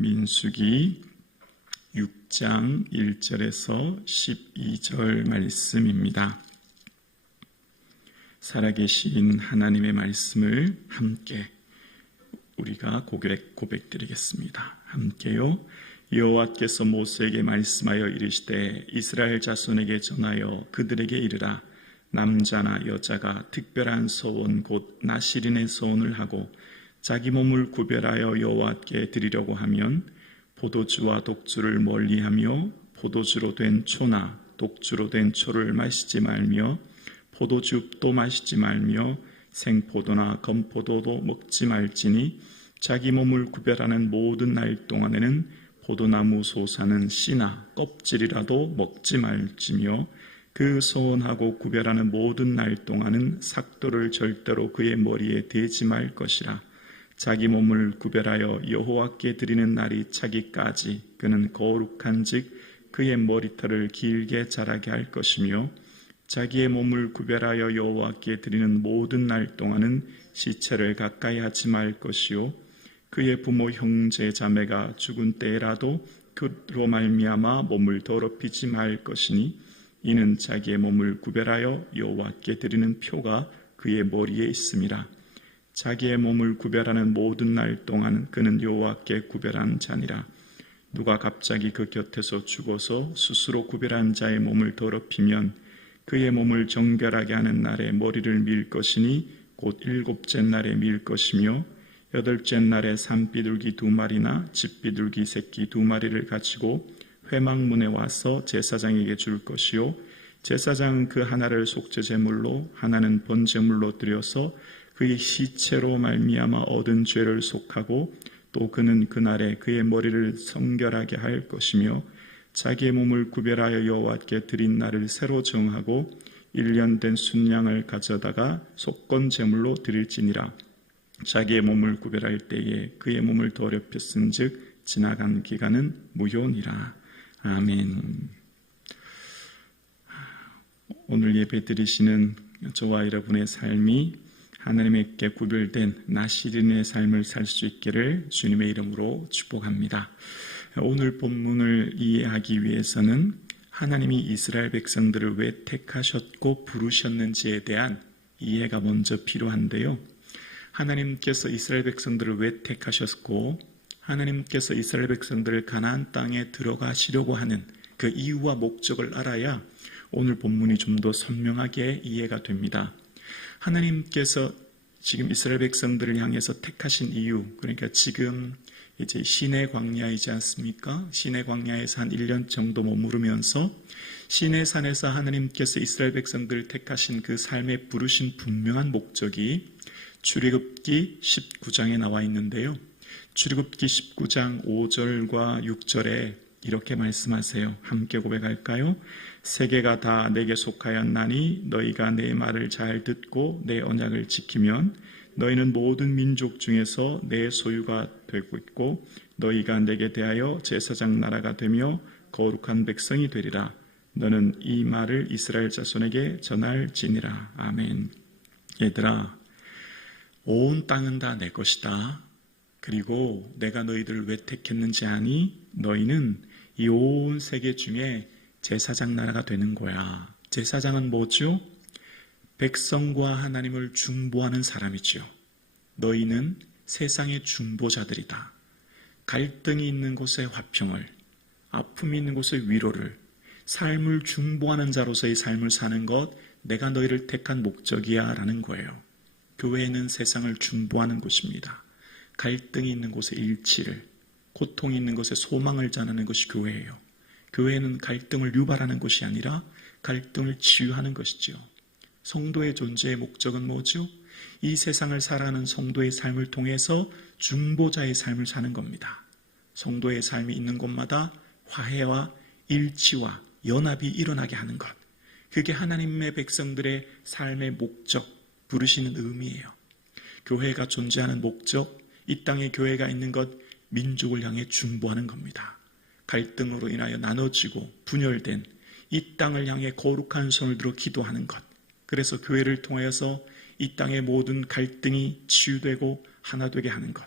민수기 6장 1절에서 12절 말씀입니다. 살아계신 하나님의 말씀을 함께 우리가 고백드리겠습니다. 함께요. 여호와께서 모세에게 말씀하여 이르시되 이스라엘 자손에게 전하여 그들에게 이르라. 남자나 여자가 특별한 서원 곧 나시린의 서원을 하고 자기 몸을 구별하여 여호와께 드리려고 하면 포도주와 독주를 멀리하며 포도주로 된 초나 독주로 된 초를 마시지 말며 포도즙도 마시지 말며 생포도나 건포도도 먹지 말지니 자기 몸을 구별하는 모든 날 동안에는 포도나무 솟아는 씨나 껍질이라도 먹지 말지며 그 서원하고 구별하는 모든 날 동안은 삭도를 절대로 그의 머리에 대지 말 것이라. 자기 몸을 구별하여 여호와께 드리는 날이 차기까지 그는 거룩한즉 그의 머리털을 길게 자라게 할 것이며 자기의 몸을 구별하여 여호와께 드리는 모든 날 동안은 시체를 가까이 하지 말 것이요 그의 부모 형제 자매가 죽은 때라도 그로 말미암아 몸을 더럽히지 말 것이니 이는 자기의 몸을 구별하여 여호와께 드리는 표가 그의 머리에 있음이라. 자기의 몸을 구별하는 모든 날 동안 그는 여호와께 구별한 자니라. 누가 갑자기 그 곁에서 죽어서 스스로 구별한 자의 몸을 더럽히면 그의 몸을 정결하게 하는 날에 머리를 밀 것이니 곧 7째 날에 밀 것이며 8째 날에 산비둘기 2마리나 집비둘기 새끼 2마리를 가지고 회막문에 와서 제사장에게 줄 것이요 제사장은 그 하나를 속죄제물로 하나는 번제물로 드려서 그의 시체로 말미암아 얻은 죄를 속하고 또 그는 그날에 그의 머리를 성결하게 할 것이며 자기의 몸을 구별하여 여호와께 드린 날을 새로 정하고 1년 된 순양을 가져다가 속건제물로 드릴지니라. 자기의 몸을 구별할 때에 그의 몸을 더럽혔은즉 지나간 기간은 무효니라. 아멘. 오늘 예배 드리시는 저와 여러분의 삶이 하나님께 구별된 나시린의 삶을 살 수 있기를 주님의 이름으로 축복합니다. 오늘 본문을 이해하기 위해서는 하나님이 이스라엘 백성들을 왜 택하셨고 부르셨는지에 대한 이해가 먼저 필요한데요. 하나님께서 이스라엘 백성들을 왜 택하셨고 하나님께서 이스라엘 백성들을 가나안 땅에 들어가시려고 하는 그 이유와 목적을 알아야 오늘 본문이 좀 더 선명하게 이해가 됩니다. 하나님께서 지금 이스라엘 백성들을 향해서 택하신 이유, 그러니까 지금 이제 시내 광야이지 않습니까? 시내 광야에서 한 1년 정도 머무르면서 시내 산에서 하나님께서 이스라엘 백성들을 택하신 그 삶에 부르신 분명한 목적이 출애굽기 19장에 나와 있는데요. 출애굽기 19장 5절과 6절에 이렇게 말씀하세요. 함께 고백할까요? 세계가 다 내게 속하였나니 너희가 내 말을 잘 듣고 내 언약을 지키면 너희는 모든 민족 중에서 내 소유가 되고 있고 너희가 내게 대하여 제사장 나라가 되며 거룩한 백성이 되리라. 너는 이 말을 이스라엘 자손에게 전할지니라. 아멘. 얘들아, 온 땅은 다 내 것이다. 그리고 내가 너희들을 왜 택했는지 아니? 너희는 이 온 세계 중에 제사장 나라가 되는 거야. 제사장은 뭐죠? 백성과 하나님을 중보하는 사람이죠. 너희는 세상의 중보자들이다. 갈등이 있는 곳에 화평을, 아픔이 있는 곳에 위로를, 삶을 중보하는 자로서의 삶을 사는 것, 내가 너희를 택한 목적이야 라는 거예요. 교회는 세상을 중보하는 곳입니다. 갈등이 있는 곳에 일치를, 고통이 있는 곳에 소망을 전하는 것이 교회예요. 교회는 갈등을 유발하는 것이 아니라 갈등을 치유하는 것이죠. 성도의 존재의 목적은 뭐죠? 이 세상을 살아가는 성도의 삶을 통해서 중보자의 삶을 사는 겁니다. 성도의 삶이 있는 곳마다 화해와 일치와 연합이 일어나게 하는 것. 그게 하나님의 백성들의 삶의 목적, 부르시는 의미예요. 교회가 존재하는 목적, 이 땅에 교회가 있는 것, 민족을 향해 중보하는 겁니다. 갈등으로 인하여 나눠지고 분열된 이 땅을 향해 거룩한 손을 들어 기도하는 것. 그래서 교회를 통해서 이 땅의 모든 갈등이 치유되고 하나 되게 하는 것.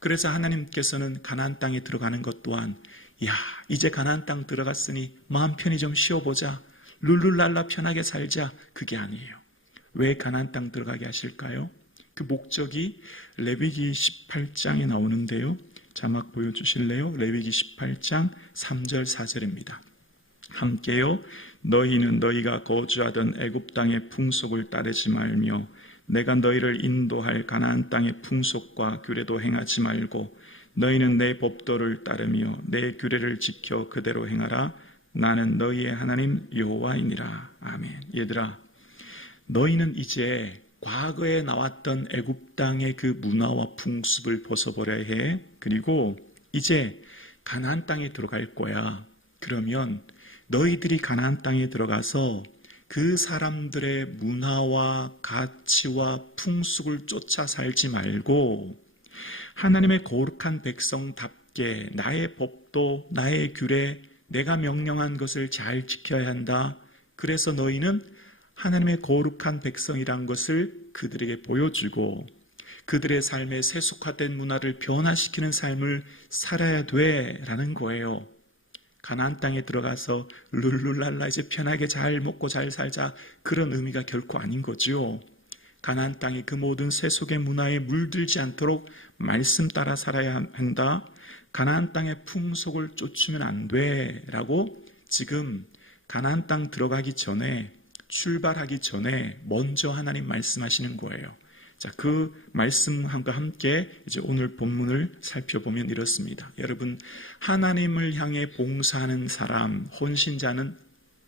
그래서 하나님께서는 가나안 땅에 들어가는 것 또한 야, 이제 가나안 땅 들어갔으니 마음 편히 좀 쉬어보자. 룰룰랄라 편하게 살자. 그게 아니에요. 왜 가나안 땅 들어가게 하실까요? 그 목적이 레위기 18장에 나오는데요. 자막 보여주실래요? 레위기 18장 3절 4절입니다. 함께요. 너희는 너희가 거주하던 애굽 땅의 풍속을 따르지 말며 내가 너희를 인도할 가나안 땅의 풍속과 규례도 행하지 말고 너희는 내 법도를 따르며 내 규례를 지켜 그대로 행하라. 나는 너희의 하나님 여호와이니라. 아멘. 얘들아, 너희는 이제 과거에 나왔던 애굽 땅의 그 문화와 풍습을 벗어버려야 해. 그리고 이제 가나안 땅에 들어갈 거야. 그러면 너희들이 가나안 땅에 들어가서 그 사람들의 문화와 가치와 풍습을 쫓아 살지 말고 하나님의 거룩한 백성답게 나의 법도 나의 규례 내가 명령한 것을 잘 지켜야 한다. 그래서 너희는 하나님의 거룩한 백성이란 것을 그들에게 보여주고 그들의 삶에 세속화된 문화를 변화시키는 삶을 살아야 돼라는 거예요. 가나안 땅에 들어가서 룰룰랄라 이제 편하게 잘 먹고 잘 살자 그런 의미가 결코 아닌 거죠. 가나안 땅이 그 모든 세속의 문화에 물들지 않도록 말씀 따라 살아야 한다. 가나안 땅의 풍속을 쫓으면 안 돼라고 지금 가나안 땅 들어가기 전에 출발하기 전에 먼저 하나님 말씀하시는 거예요. 자, 그 말씀과 함께 이제 오늘 본문을 살펴보면 이렇습니다. 여러분, 하나님을 향해 봉사하는 사람, 헌신자는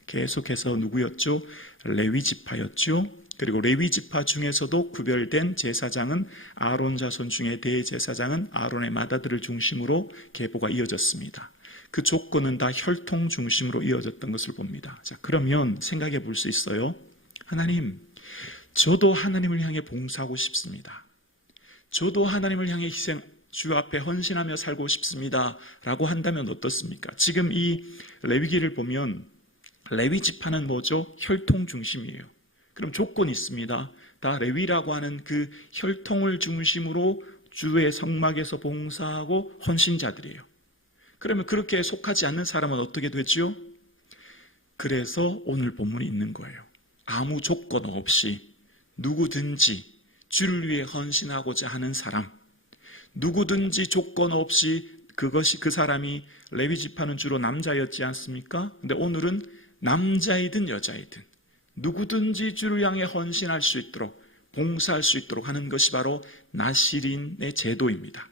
계속해서 누구였죠? 레위 지파였죠. 그리고 레위 지파 중에서도 구별된 제사장은 아론 자손 중에 대제사장은 아론의 맏아들을 중심으로 계보가 이어졌습니다. 그 조건은 다 혈통 중심으로 이어졌던 것을 봅니다. 자, 그러면 생각해 볼 수 있어요. 하나님, 저도 하나님을 향해 봉사하고 싶습니다. 저도 하나님을 향해 희생, 주 앞에 헌신하며 살고 싶습니다. 라고 한다면 어떻습니까? 지금 이 레위기를 보면 레위 지파는 뭐죠? 혈통 중심이에요. 그럼 조건이 있습니다. 다 레위라고 하는 그 혈통을 중심으로 주의 성막에서 봉사하고 헌신자들이에요. 그러면 그렇게 속하지 않는 사람은 어떻게 되죠? 그래서 오늘 본문이 있는 거예요. 아무 조건 없이 누구든지 주를 위해 헌신하고자 하는 사람, 누구든지 조건 없이 그것이 그 사람이 레위 지파는 주로 남자였지 않습니까? 근데 오늘은 남자이든 여자이든 누구든지 주를 향해 헌신할 수 있도록 봉사할 수 있도록 하는 것이 바로 나시린의 제도입니다.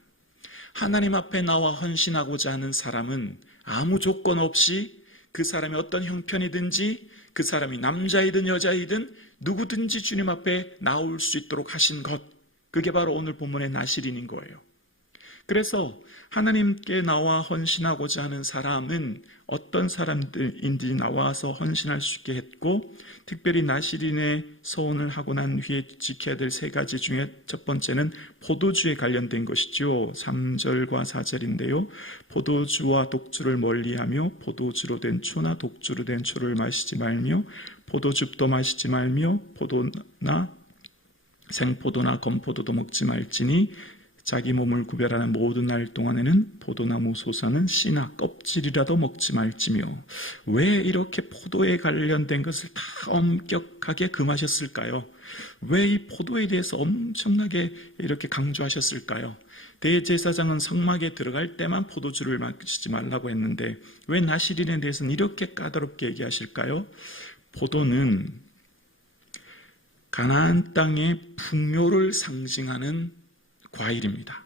하나님 앞에 나와 헌신하고자 하는 사람은 아무 조건 없이 그 사람이 어떤 형편이든지 그 사람이 남자이든 여자이든 누구든지 주님 앞에 나올 수 있도록 하신 것, 그게 바로 오늘 본문의 나시린인 거예요. 그래서 하나님께 나와 헌신하고자 하는 사람은 어떤 사람들인지 나와서 헌신할 수 있게 했고, 특별히 나시린의 서원을 하고 난 후에 지켜야 될 세 가지 중에 첫 번째는 포도주에 관련된 것이죠. 3절과 4절인데요. 포도주와 독주를 멀리하며 포도주로 된 초나 독주로 된 초를 마시지 말며 포도즙도 마시지 말며 포도나 생포도나 건포도도 먹지 말지니 자기 몸을 구별하는 모든 날 동안에는 포도나무 솟아는 씨나 껍질이라도 먹지 말지며. 왜 이렇게 포도에 관련된 것을 다 엄격하게 금하셨을까요? 왜 이 포도에 대해서 엄청나게 이렇게 강조하셨을까요? 대제사장은 성막에 들어갈 때만 포도주를 마시지 말라고 했는데 왜 나시린에 대해서는 이렇게 까다롭게 얘기하실까요? 포도는 가나안 땅의 풍요를 상징하는 과일입니다.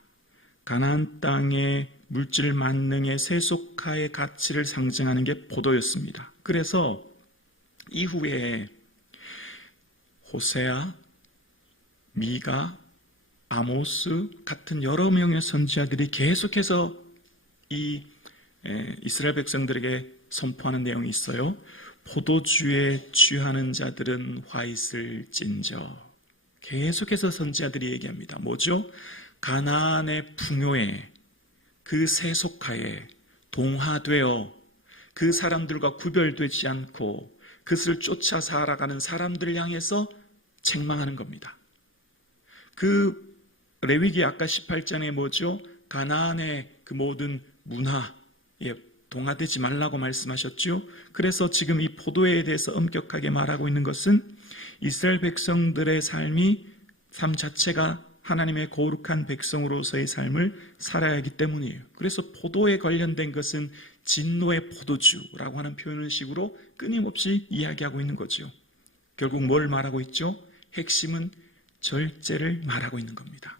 가나안 땅의 물질 만능의 세속화의 가치를 상징하는 게 포도였습니다. 그래서 이후에 호세아, 미가, 아모스 같은 여러 명의 선지자들이 계속해서 이 이스라엘 백성들에게 선포하는 내용이 있어요. 포도주에 취하는 자들은 화 있을 찐저. 계속해서 선지자들이 얘기합니다. 뭐죠? 가나안의 풍요에, 그 세속화에 동화되어 그 사람들과 구별되지 않고 그것을 쫓아 살아가는 사람들을 향해서 책망하는 겁니다. 그 레위기 아까 18장에 뭐죠? 가나안의 그 모든 문화에 동화되지 말라고 말씀하셨죠. 그래서 지금 이 포도에 대해서 엄격하게 말하고 있는 것은 이스라엘 백성들의 삶 자체가 하나님의 거룩한 백성으로서의 삶을 살아야 하기 때문이에요. 그래서 포도에 관련된 것은 진노의 포도주라고 하는 표현식으로 끊임없이 이야기하고 있는 거죠. 결국 뭘 말하고 있죠? 핵심은 절제를 말하고 있는 겁니다.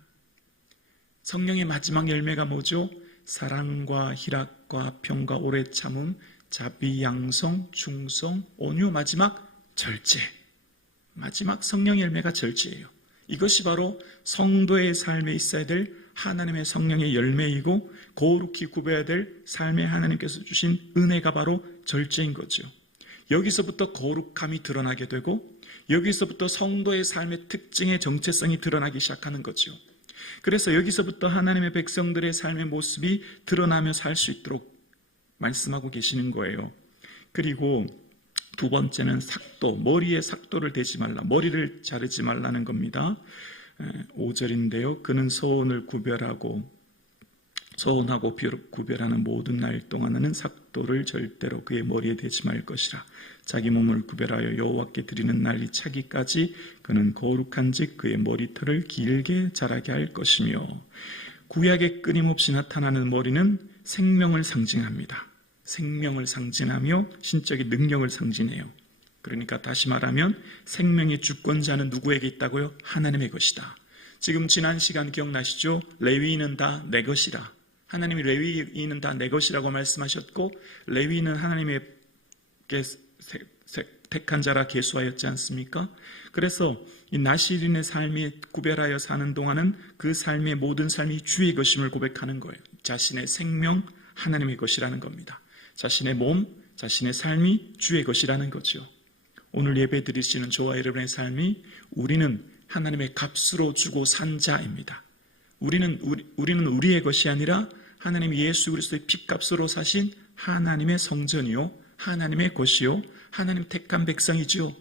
성령의 마지막 열매가 뭐죠? 사랑과 희락과 평과 오래 참음, 자비, 양성, 충성, 온유, 마지막 절제. 마지막 성령의 열매가 절제예요. 이것이 바로 성도의 삶에 있어야 될 하나님의 성령의 열매이고 거룩히 구별해야 될 삶에 하나님께서 주신 은혜가 바로 절제인 거죠. 여기서부터 거룩함이 드러나게 되고 여기서부터 성도의 삶의 특징의 정체성이 드러나기 시작하는 거죠. 그래서 여기서부터 하나님의 백성들의 삶의 모습이 드러나며 살 수 있도록 말씀하고 계시는 거예요. 그리고 두 번째는 삭도, 머리에 삭도를 대지 말라, 머리를 자르지 말라는 겁니다. 5절인데요. 그는 서원하고 구별하는 모든 날 동안에는 삭도를 절대로 그의 머리에 대지 말 것이라. 자기 몸을 구별하여 여호와께 드리는 날이 차기까지 그는 거룩한즉 그의 머리털을 길게 자라게 할 것이며, 구약에 끊임없이 나타나는 머리는 생명을 상징합니다. 생명을 상징하며 신적인 능력을 상징해요. 그러니까 다시 말하면 생명의 주권자는 누구에게 있다고요? 하나님의 것이다. 지금 지난 시간 기억나시죠? 레위인은 다 내 것이라. 하나님이 레위인은 다 내 것이라고 말씀하셨고, 레위인은 하나님의 택한 자라 계수하였지 않습니까? 그래서 이 나시린의 삶이 구별하여 사는 동안은 그 삶의 모든 삶이 주의 것임을 고백하는 거예요. 자신의 생명, 하나님의 것이라는 겁니다. 자신의 몸, 자신의 삶이 주의 것이라는 거죠. 오늘 예배 드리시는 저와 여러분의 삶이 우리는 하나님의 값으로 주고 산 자입니다. 우리는 우리의 것이 아니라 하나님 예수 그리스도의 핏값으로 사신 하나님의 성전이요, 하나님의 것이요, 하나님 택한 백성이죠.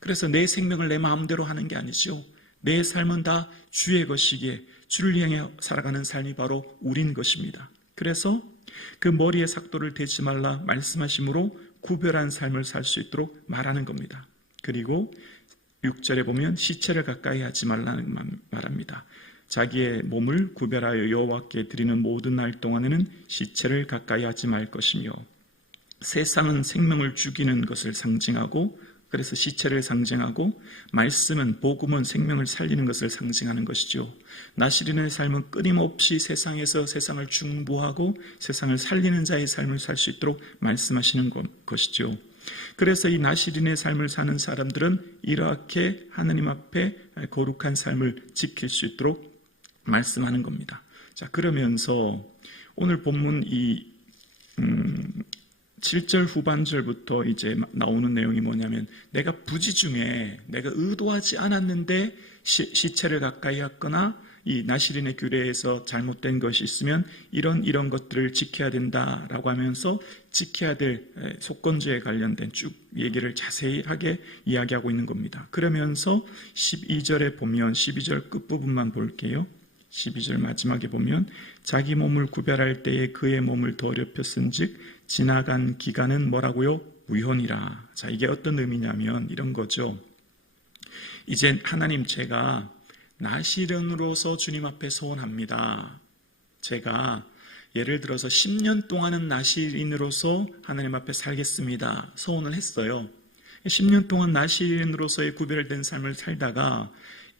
그래서 내 생명을 내 마음대로 하는 게 아니죠. 내 삶은 다 주의 것이기에 주를 향해 살아가는 삶이 바로 우린 것입니다. 그래서 그 머리에 삭도를 대지 말라 말씀하심으로 구별한 삶을 살 수 있도록 말하는 겁니다. 그리고 6절에 보면 시체를 가까이 하지 말라는 말합니다. 자기의 몸을 구별하여 여호와께 드리는 모든 날 동안에는 시체를 가까이 하지 말 것이며, 세상은 생명을 죽이는 것을 상징하고 그래서 시체를 상징하고, 말씀은 복음은 생명을 살리는 것을 상징하는 것이죠. 나시린의 삶은 끊임없이 세상에서 세상을 중보하고 세상을 살리는 자의 삶을 살 수 있도록 말씀하시는 것이죠. 그래서 이 나시린의 삶을 사는 사람들은 이렇게 하나님 앞에 거룩한 삶을 지킬 수 있도록 말씀하는 겁니다. 자, 그러면서 오늘 본문 7절 후반절부터 이제 나오는 내용이 뭐냐면, 내가 부지 중에 내가 의도하지 않았는데 시체를 가까이 했거나 이 나시린의 규례에서 잘못된 것이 있으면 이런 것들을 지켜야 된다라고 하면서 지켜야 될 속건제에 관련된 쭉 얘기를 자세히 하게 이야기하고 있는 겁니다. 그러면서 12절에 보면 12절 끝부분만 볼게요. 12절 마지막에 보면 자기 몸을 구별할 때에 그의 몸을 더럽혔은즉 지나간 기간은 뭐라고요? 무효니라. 자, 이게 어떤 의미냐면 이런 거죠. 이제 하나님, 제가 나시린으로서 주님 앞에 서원합니다. 제가 예를 들어서 10년 동안은 나시린으로서 하나님 앞에 살겠습니다. 서원을 했어요. 10년 동안 나시린으로서의 구별된 삶을 살다가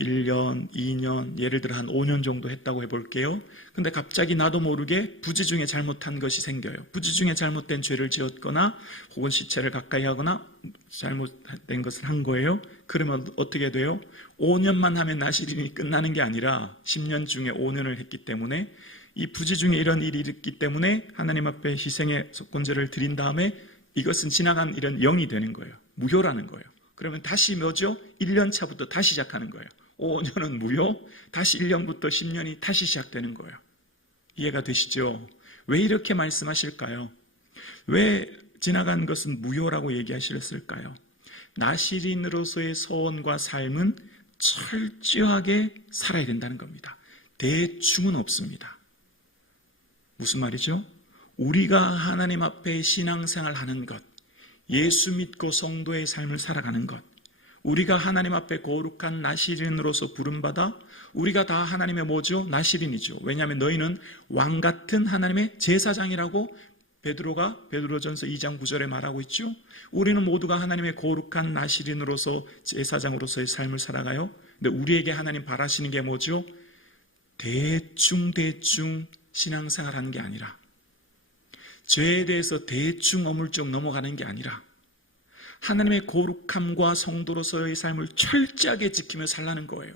1년, 2년, 예를 들어 한 5년 정도 했다고 해볼게요. 근데 갑자기 나도 모르게 부지 중에 잘못한 것이 생겨요. 부지 중에 잘못된 죄를 지었거나 혹은 시체를 가까이 하거나 잘못된 것을 한 거예요. 그러면 어떻게 돼요? 5년만 하면 나시린이 끝나는 게 아니라 10년 중에 5년을 했기 때문에, 이 부지 중에 이런 일이 있기 때문에 하나님 앞에 희생의 속건제를 드린 다음에 이것은 지나간 이런 영이 되는 거예요. 무효라는 거예요. 그러면 다시 뭐죠? 1년 차부터 다시 시작하는 거예요. 5년은 무효, 다시 1년부터 10년이 다시 시작되는 거예요. 이해가 되시죠? 왜 이렇게 말씀하실까요? 왜 지나간 것은 무효라고 얘기하셨을까요? 나시린으로서의 서원과 삶은 철저하게 살아야 된다는 겁니다. 대충은 없습니다. 무슨 말이죠? 우리가 하나님 앞에 신앙생활 하는 것, 예수 믿고 성도의 삶을 살아가는 것, 우리가 하나님 앞에 거룩한 나시린으로서 부름받아 우리가 다 하나님의 뭐죠? 나시린이죠. 왜냐하면 너희는 왕같은 하나님의 제사장이라고 베드로전서 2장 9절에 말하고 있죠. 우리는 모두가 하나님의 거룩한 나시린으로서 제사장으로서의 삶을 살아가요. 근데 우리에게 하나님 바라시는 게 뭐죠? 대충 신앙생활 하는 게 아니라, 죄에 대해서 대충 어물쩍 넘어가는 게 아니라 하나님의 거룩함과 성도로서의 삶을 철저하게 지키며 살라는 거예요.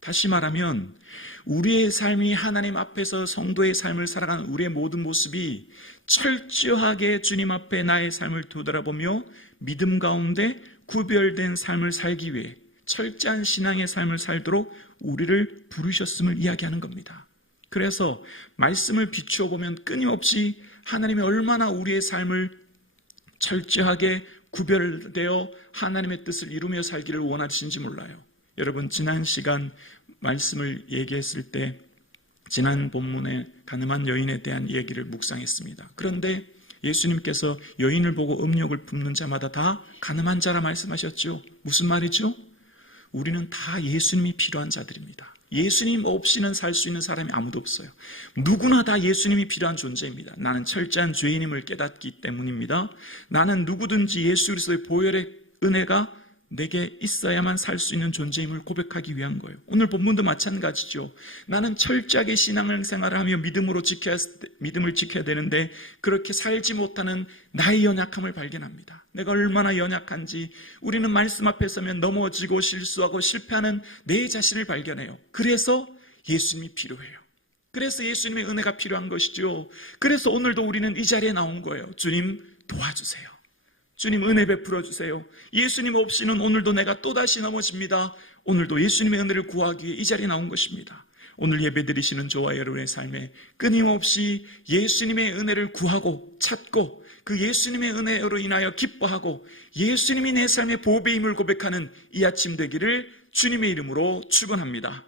다시 말하면 우리의 삶이 하나님 앞에서 성도의 삶을 살아가는 우리의 모든 모습이 철저하게 주님 앞에 나의 삶을 되돌아보며 믿음 가운데 구별된 삶을 살기 위해 철저한 신앙의 삶을 살도록 우리를 부르셨음을 이야기하는 겁니다. 그래서 말씀을 비추어 보면 끊임없이 하나님이 얼마나 우리의 삶을 철저하게 구별되어 하나님의 뜻을 이루며 살기를 원하시는지 몰라요. 여러분, 지난 시간 말씀을 얘기했을 때 지난 본문에 가늠한 여인에 대한 얘기를 묵상했습니다. 그런데 예수님께서 여인을 보고 음욕을 품는 자마다 다 가늠한 자라 말씀하셨죠. 무슨 말이죠? 우리는 다 예수님이 필요한 자들입니다. 예수님 없이는 살 수 있는 사람이 아무도 없어요. 누구나 다 예수님이 필요한 존재입니다. 나는 철저한 죄인임을 깨닫기 때문입니다. 나는 누구든지 예수 그리스도의 보혈의 은혜가 내게 있어야만 살 수 있는 존재임을 고백하기 위한 거예요. 오늘 본문도 마찬가지죠. 나는 철저하게 신앙생활을 하며 믿음을 지켜야 되는데 그렇게 살지 못하는 나의 연약함을 발견합니다. 내가 얼마나 연약한지, 우리는 말씀 앞에 서면 넘어지고 실수하고 실패하는 내 자신을 발견해요. 그래서 예수님이 필요해요. 그래서 예수님의 은혜가 필요한 것이죠. 그래서 오늘도 우리는 이 자리에 나온 거예요. 주님 도와주세요. 주님 은혜 베풀어 주세요. 예수님 없이는 오늘도 내가 또다시 넘어집니다. 오늘도 예수님의 은혜를 구하기 위해 이 자리에 나온 것입니다. 오늘 예배 드리시는 저와 여러분의 삶에 끊임없이 예수님의 은혜를 구하고 찾고 그 예수님의 은혜로 인하여 기뻐하고 예수님이 내 삶의 보배임을 고백하는 이 아침 되기를 주님의 이름으로 축원합니다.